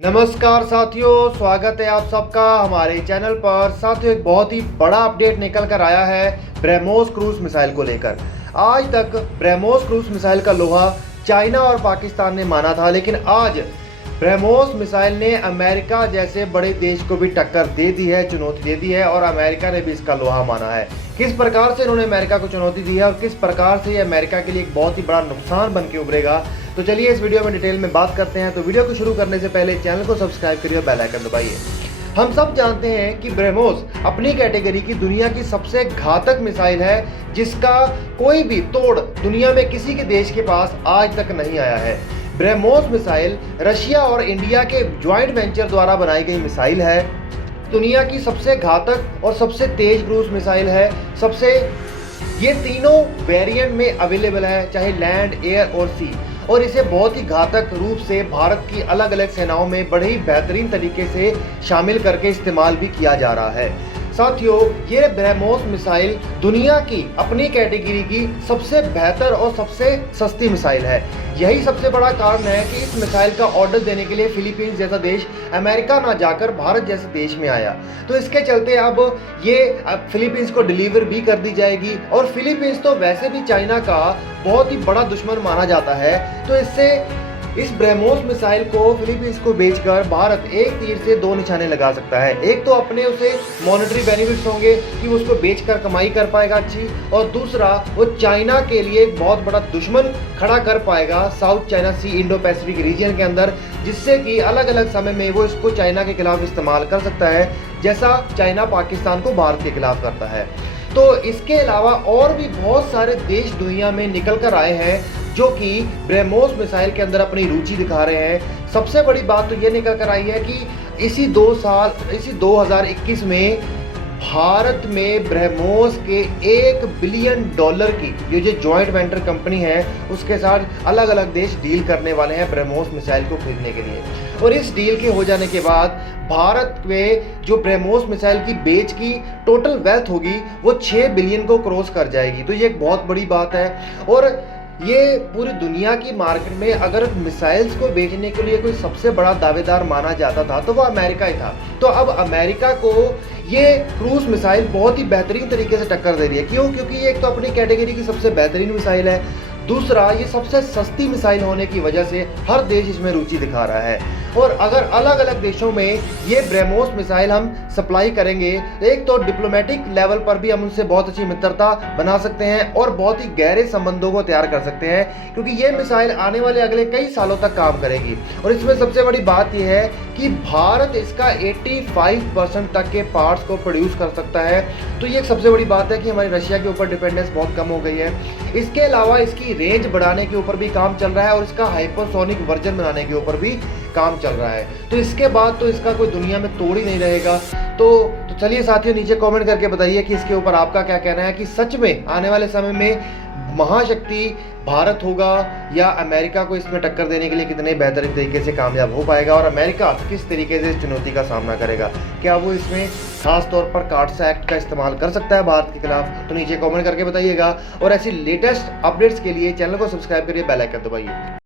नमस्कार साथियों, स्वागत है आप सबका हमारे चैनल पर। साथियों, एक बहुत ही बड़ा अपडेट निकल कर आया है ब्रह्मोस क्रूज मिसाइल को लेकर। आज तक ब्रह्मोस क्रूज मिसाइल का लोहा चाइना और पाकिस्तान ने माना था, लेकिन आज ब्रह्मोस मिसाइल ने अमेरिका जैसे बड़े देश को भी टक्कर दे दी है, चुनौती दे दी है, और अमेरिका ने भी इसका लोहा माना है। किस प्रकार से इन्होंने अमेरिका को चुनौती दी है और किस प्रकार से ये अमेरिका के लिए एक बहुत ही बड़ा नुकसान बन के उभरेगा, तो चलिए इस वीडियो में डिटेल में बात करते हैं। तो वीडियो को शुरू करने से पहले चैनल को सब्सक्राइब करिए और बेल आइकन दबाइए। हम सब जानते हैं कि ब्रह्मोस अपनी कैटेगरी की दुनिया की सबसे घातक मिसाइल है, जिसका कोई भी तोड़ दुनिया में किसी के देश के पास आज तक नहीं आया है। ब्रह्मोस मिसाइल रशिया और इंडिया के ज्वाइंट वेंचर द्वारा बनाई गई मिसाइल है। दुनिया की सबसे घातक और सबसे तेज क्रूज मिसाइल है। ये तीनों वेरिएंट में अवेलेबल है, चाहे लैंड, एयर और सी, और इसे बहुत ही घातक रूप से भारत की अलग अलग सेनाओं में बड़े ही बेहतरीन तरीके से शामिल करके इस्तेमाल भी किया जा रहा है। साथियों, ये ब्रह्मोस मिसाइल दुनिया की अपनी कैटेगरी की सबसे बेहतर और सबसे सस्ती मिसाइल है। यही सबसे बड़ा कारण है कि इस मिसाइल का ऑर्डर देने के लिए फिलीपींस जैसा देश अमेरिका ना जाकर भारत जैसे देश में आया। तो इसके चलते अब फिलीपींस को डिलीवर भी कर दी जाएगी, और फिलीपींस तो वैसे भी चाइना का बहुत ही बड़ा दुश्मन माना जाता है। तो इस ब्रह्मोस मिसाइल को फिलीपींस को बेचकर भारत एक तीर से दो निशाने लगा सकता है। एक तो अपने उसे मॉनेटरी बेनिफिट्स होंगे कि उसको बेचकर कमाई कर पाएगा अच्छी, और दूसरा वो चाइना के लिए एक बहुत बड़ा दुश्मन खड़ा कर पाएगा साउथ चाइना सी इंडो पैसिफिक रीजन के अंदर, जिससे कि अलग अलग समय में वो इसको चाइना के खिलाफ इस्तेमाल कर सकता है, जैसा चाइना पाकिस्तान को भारत के खिलाफ करता है। तो इसके अलावा और भी बहुत सारे देश दुनिया में निकल कर आए हैं जो कि ब्रह्मोस मिसाइल के अंदर अपनी रुचि दिखा रहे हैं। सबसे बड़ी बात तो ये निकल कर आई है कि इसी 2021 में भारत में ब्रह्मोस के $1 बिलियन की ये जो जॉइंट वेंचर कंपनी है, उसके साथ अलग अलग देश डील करने वाले हैं ब्रह्मोस मिसाइल को खरीदने के लिए। और इस डील के हो जाने के बाद भारत में जो ब्रह्मोस मिसाइल की बेच की टोटल वेल्थ होगी वो 6 बिलियन को क्रॉस कर जाएगी। तो ये एक बहुत बड़ी बात है, और ये पूरी दुनिया की मार्केट में अगर मिसाइल्स को बेचने के लिए कोई सबसे बड़ा दावेदार माना जाता था तो वो अमेरिका ही था। तो अब अमेरिका को ये क्रूज मिसाइल बहुत ही बेहतरीन तरीके से टक्कर दे रही है। क्यों? क्योंकि ये एक तो अपनी कैटेगरी की सबसे बेहतरीन मिसाइल है, दूसरा ये सबसे सस्ती मिसाइल होने की वजह से हर देश इसमें रुचि दिखा रहा है। और अगर अलग अलग देशों में ये ब्रह्मोस मिसाइल हम सप्लाई करेंगे, एक तो डिप्लोमेटिक लेवल पर भी हम उनसे बहुत अच्छी मित्रता बना सकते हैं और बहुत ही गहरे संबंधों को तैयार कर सकते हैं, क्योंकि ये मिसाइल आने वाले अगले कई सालों तक काम करेगी। और इसमें सबसे बड़ी बात यह है कि भारत इसका 85% तक के पार्ट्स को प्रोड्यूस कर सकता है। तो ये एक सबसे बड़ी बात है कि हमारी रशिया के ऊपर डिपेंडेंस बहुत कम हो गई है। इसके अलावा इसकी रेंज बढ़ाने के ऊपर भी काम चल रहा है, और इसका हाइपरसोनिक वर्जन बनाने के ऊपर भी काम चल रहा है। तो इसके बाद तो इसका कोई दुनिया में तोड़ ही नहीं रहेगा। तो चलिए साथियों, नीचे कमेंट करके बताइए कि इसके ऊपर आपका क्या कहना है, कि सच में आने वाले समय में महाशक्ति भारत होगा या अमेरिका को इसमें टक्कर देने के लिए कितने बेहतरीन तरीके से कामयाब हो पाएगा, और अमेरिका किस तरीके से इस चुनौती का सामना करेगा। क्या वो इसमें खास तौर पर कार्ड्स एक्ट का इस्तेमाल कर सकता है भारत के खिलाफ? तो नीचे कमेंट करके बताइएगा, और ऐसी लेटेस्ट अपडेट्स के लिए चैनल को सब्सक्राइब करिए, बेल आइकन दबाइए।